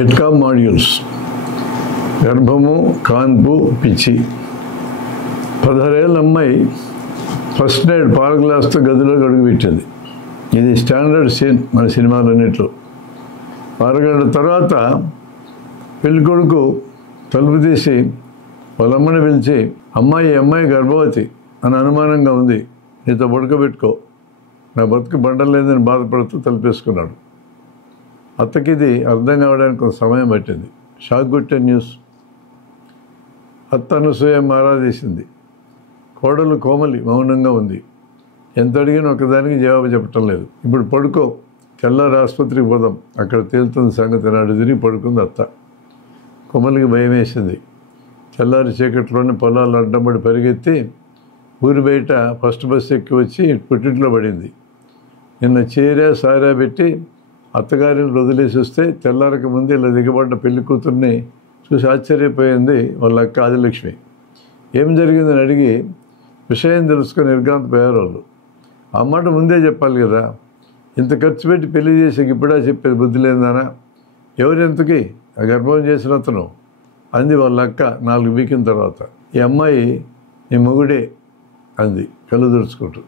ఎట్కా modules గర్భము కాన్పు పిచ్చి 16 ఏళ్ళ అమ్మాయి ఫస్ట్ నైట్ పాల గ్లాస్తో గదిలో అడుగుపెట్టింది. ఇది స్టాండర్డ్ సీన్ మన సినిమాలన్నింటిలో. అరగంట తర్వాత పెళ్ళికొడుకు తలుపు తీసి వాళ్ళమ్మని పిలిచి, అమ్మాయి గర్భవతి అని అనుమానంగా ఉంది, నీతో పడుకోబెట్టుకో, నా బతుకు బండలేదని బాధపడుతూ తలుపేసుకున్నాడు. అత్తకి ఇది అర్థం కావడానికి కొంత సమయం పట్టింది. షాక్ కొట్టే న్యూస్. అత్త అనసూయ ఆరాధేసింది. కోడలు కోమలి మౌనంగా ఉంది. ఎంత అడిగినా ఒకదానికి జవాబు చెప్పటం లేదు. ఇప్పుడు పడుకో, తెల్లారి ఆసుపత్రికి పోదాం, అక్కడ తేలుతుంది సంగతి నాడు తిరిగి పడుకుంది అత్త. కోమలికి భయం వేసింది. తెల్లారి చీకట్లోనే పొలాలు అడ్డంబడి పరిగెత్తి ఊరి బయట ఫస్ట్ బస్సు ఎక్కి వచ్చి పుట్టింట్లో పడింది. నిన్న చీర సారా పెట్టి అత్తగారిని వదిలేసి వస్తే తెల్లారక ముందు ఇలా దిగబడ్డ పెళ్లి కూతుర్ని చూసి ఆశ్చర్యపోయింది వాళ్ళ అక్క ఆదిలక్ష్మి. ఏం జరిగిందని అడిగి విషయం తెలుసుకొని నిర్ఘాంతపోయారు వాళ్ళు. ఆ మాట ముందే చెప్పాలి కదా, ఇంత ఖర్చు పెట్టి పెళ్లి చేసి ఇప్పుడా చెప్పేది బుద్ధి లేదానా? ఎవరెంతకి ఆ గర్భం చేసిన అతను అంది వాళ్ళ అక్క 4 వీకిన తర్వాత. ఈ అమ్మాయి నీ మొగుడే అంది కళ్ళు తుడుచుకుంటూ.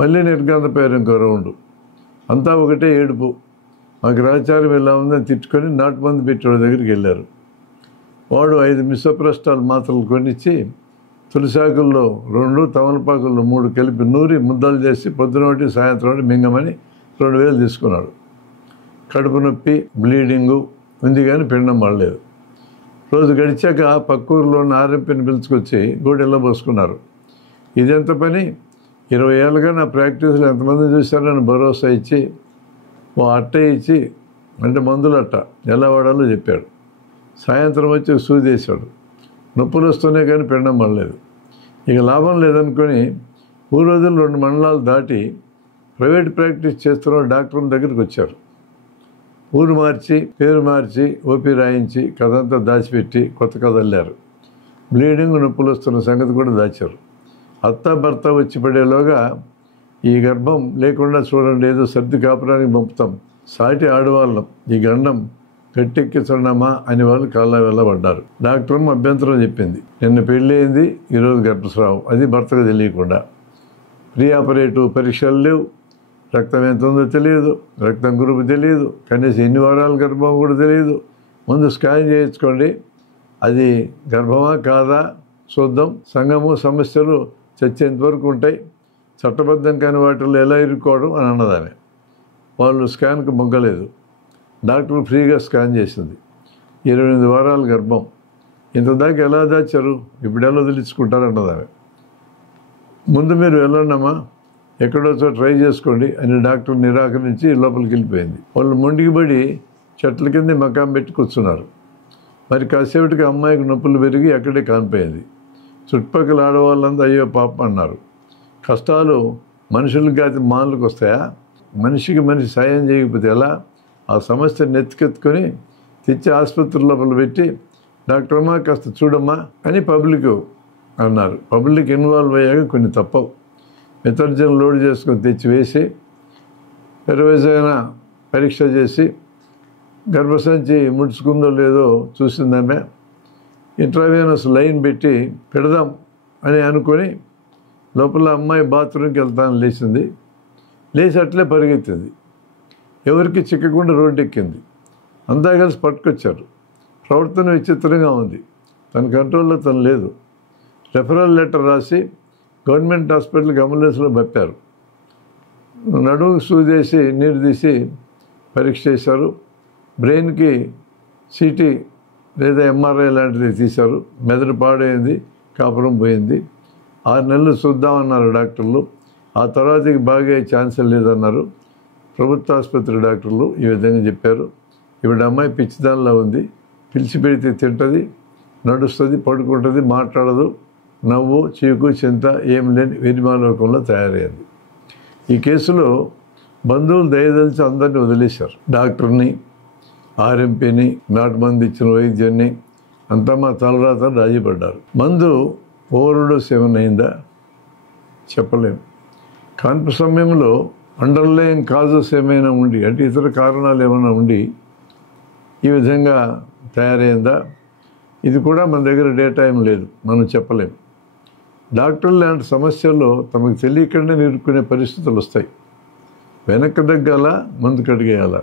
మళ్ళీ నిర్ఘాంతపోయారు ఇంకో రౌండు. అంతా ఒకటే ఏడుపు. మా గ్రహచారం ఎలా ఉందని తిట్టుకొని నాటుమంది పెట్టేవాడి దగ్గరికి వెళ్ళారు. వాడు 5 మిసప్రస్టాల్ మాత్రలు కొనిచ్చి తులసాకుల్లో 2, తమలపాకుల్లో 3 కలిపి నూరి ముద్దలు చేసి పొద్దున ఒకటి సాయంత్రం ఒకటి మింగమని 2000 తీసుకున్నాడు. కడుపు నొప్పి, బ్లీడింగు ఉంది కానీ పిండం పడలేదు. రోజు గడిచాక పక్కూరులో ఉన్న ఆర్ఎంపీని పిలుచుకొచ్చి గూడెల్లో పోసుకున్నారు. ఇదెంత పని, 20 ఏళ్ళుగా నా ప్రాక్టీస్లో ఎంతమంది చూశారని భరోసా ఇచ్చి ఓ అట్ట ఇచ్చి, అంటే మందులు అట్ట ఎలా వాడాలో చెప్పాడు. సాయంత్రం వచ్చి సూదేశాడు. నొప్పులు వస్తూనే కానీ పిండం పడలేదు. ఇక లాభం లేదనుకొని రోజులు 2 మండలాలు దాటి ప్రైవేట్ ప్రాక్టీస్ చేస్తున్న డాక్టర్ దగ్గరికి వచ్చారు. ఊరు మార్చి పేరు మార్చి ఓపీ రాయించి కథంతా దాచిపెట్టి కొత్త కథ వెళ్ళారు. బ్లీడింగ్ నొప్పులు వస్తున్న సంగతి కూడా దాచారు. అత్త భర్త వచ్చి పడేలోగా ఈ గర్భం లేకుండా చూడండి, ఏదో సర్ది కాపురానికి పంపుతాం, సాటి ఆడవాళ్ళం, ఈ గండం గట్టెక్కించడమా అని వాళ్ళు కాళ్ళ వెళ్ళబడ్డారు. డాక్టర్ అభ్యంతరం చెప్పింది. నిన్న పెళ్ళి అయింది, ఈరోజు గర్భస్రావం, అది భర్తకు తెలియకుండా. ప్రీ ఆపరేటివ్ పరీక్షలు లేవు, రక్తం ఎంత ఉందో తెలియదు, రక్తం గ్రూపు తెలియదు, కనీసం ఎన్ని వారాల గర్భం కూడా తెలియదు. ముందు స్కాన్ చేయించుకోండి, అది గర్భమా కాదా చూద్దాం, సంఘము సమస్యలు చచ్చేంతవరకు ఉంటాయి, చట్టబద్ధం కాని వాటిల్లో ఎలా ఇరుక్కోవడం అని అన్నదాన్ని. వాళ్ళు స్కాన్కి మొగ్గలేదు. డాక్టర్ ఫ్రీగా స్కాన్ చేసింది. 28 వారాల గర్భం. ఇంతదాకా ఎలా దాచారు, ఇప్పుడు ఎలా వదిలించుకుంటారు అన్నదాన్ని. ముందు మీరు వెళ్ళండమ్మా, ఎక్కడో చోట ట్రై చేసుకోండి అని డాక్టర్ నిరాకరించి లోపలికి వెళ్ళిపోయింది. వాళ్ళు మొండికి పడి చెట్ల కింద మకాం పెట్టి కూర్చున్నారు. మరి కాసేపటికి అమ్మాయికి నొప్పులు పెరిగి అక్కడే కానిపోయింది. చుట్టుపక్కల ఆడవాళ్ళంతా అయ్యో పాపం అన్నారు. కష్టాలు మనుషులకు కాదు మానులకు వస్తాయా? మనిషికి మనిషి సాయం చేయకపోతే ఎలా? ఆ సమస్యను ఎత్తుకెత్తుకొని తెచ్చి ఆసుపత్రి లోపల పెట్టి, డాక్టర్ అమ్మా కాస్త చూడమ్మా అని పబ్లిక్ అన్నారు. పబ్లిక్ ఇన్వాల్వ్ అయ్యాక కొన్ని తప్పవు. మెథడ్జన్ లోడ్ చేసుకొని తెచ్చి వేసి పెరవేసైన పరీక్ష చేసి గర్భసంచి ముడుచుకుందో లేదో చూసిందామె. ఇంట్రావెనస్ లైన్ పెట్టి పెడదాం అని అనుకొని లోపల అమ్మాయి బాత్రూమ్కి వెళ్తాను లేచింది. లేచి అట్లే పరిగెత్తింది. ఎవరికి చిక్కకుండా రోడ్డు ఎక్కింది. అంతా కలిసి పట్టుకొచ్చారు. ప్రవర్తన విచిత్రంగా ఉంది. తన కంట్రోల్లో తను లేదు. రెఫరల్ లెటర్ రాసి గవర్నమెంట్ హాస్పిటల్కి అంబులెన్స్లో పంపారు. నడుముకు సూదేసి నీరు తీసి పరీక్ష చేశారు. బ్రెయిన్కి సిటీ లేదా ఎంఆర్ఐ లాంటిది తీశారు. మెదడు పాడైంది, కాపురం పోయింది. 6 నెలలు చూద్దామన్నారు డాక్టర్లు. ఆ తర్వాతకి బాగా ఛాన్సే లేదన్నారు ప్రభుత్వ ఆసుపత్రి డాక్టర్లు. ఈ విధంగా చెప్పారు. ఇప్పుడు అమ్మాయి పిచ్చిదానిలా ఉంది. పిలిచి పెడితే తింటుంది, నడుస్తుంది, పడుకుంటుంది, మాట్లాడదు. నవ్వు, చీకు, చింత ఏం లేని వెరిమాలోకంలో తయారయ్యింది. ఈ కేసులో బంధువులు దయదలిచి అందరినీ వదిలేశారు. డాక్టర్ని, ఆర్ఎంపీని, నాటుమంది ఇచ్చిన వైద్యాన్ని అంతా మా తలరాతను రాజీపడ్డారు. మందు ఓవర్డోస్ ఏమైనా అయిందా చెప్పలేము. కాన్పు సమయంలో అండర్లైన్ కాజెస్ ఏమైనా ఉండి, అంటే ఇతర కారణాలు ఏమైనా ఉండి ఈ విధంగా తయారైందా, ఇది కూడా మన దగ్గర డేటా ఏం లేదు, మనం చెప్పలేం. డాక్టర్లు లాంటి సమస్యల్లో తమకు తెలియకుండా నిరుక్కునే పరిస్థితులు వస్తాయి. వెనక్కి తగ్గాల, ముందుకు అడిగేయాల.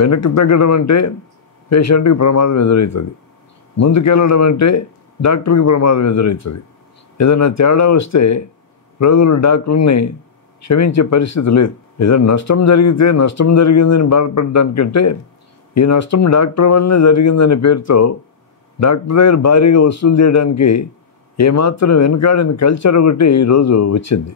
వెనక్కి తగ్గడం అంటే పేషెంట్కి ప్రమాదం ఎదురవుతుంది, ముందుకెళ్ళడం అంటే డాక్టర్కి ప్రమాదం ఎదురవుతుంది. ఏదైనా తేడా వస్తే రోగులు డాక్టర్ని క్షమించే పరిస్థితి లేదు. ఏదైనా నష్టం జరిగితే నష్టం జరిగిందని బాధపడడానికంటే ఈ నష్టం డాక్టర్ వల్లనే జరిగిందనే పేరుతో డాక్టర్ దగ్గర భారీగా వసూలు చేయడానికి ఏమాత్రం వెనుకాడని కల్చర్ ఒకటి ఈరోజు వచ్చింది.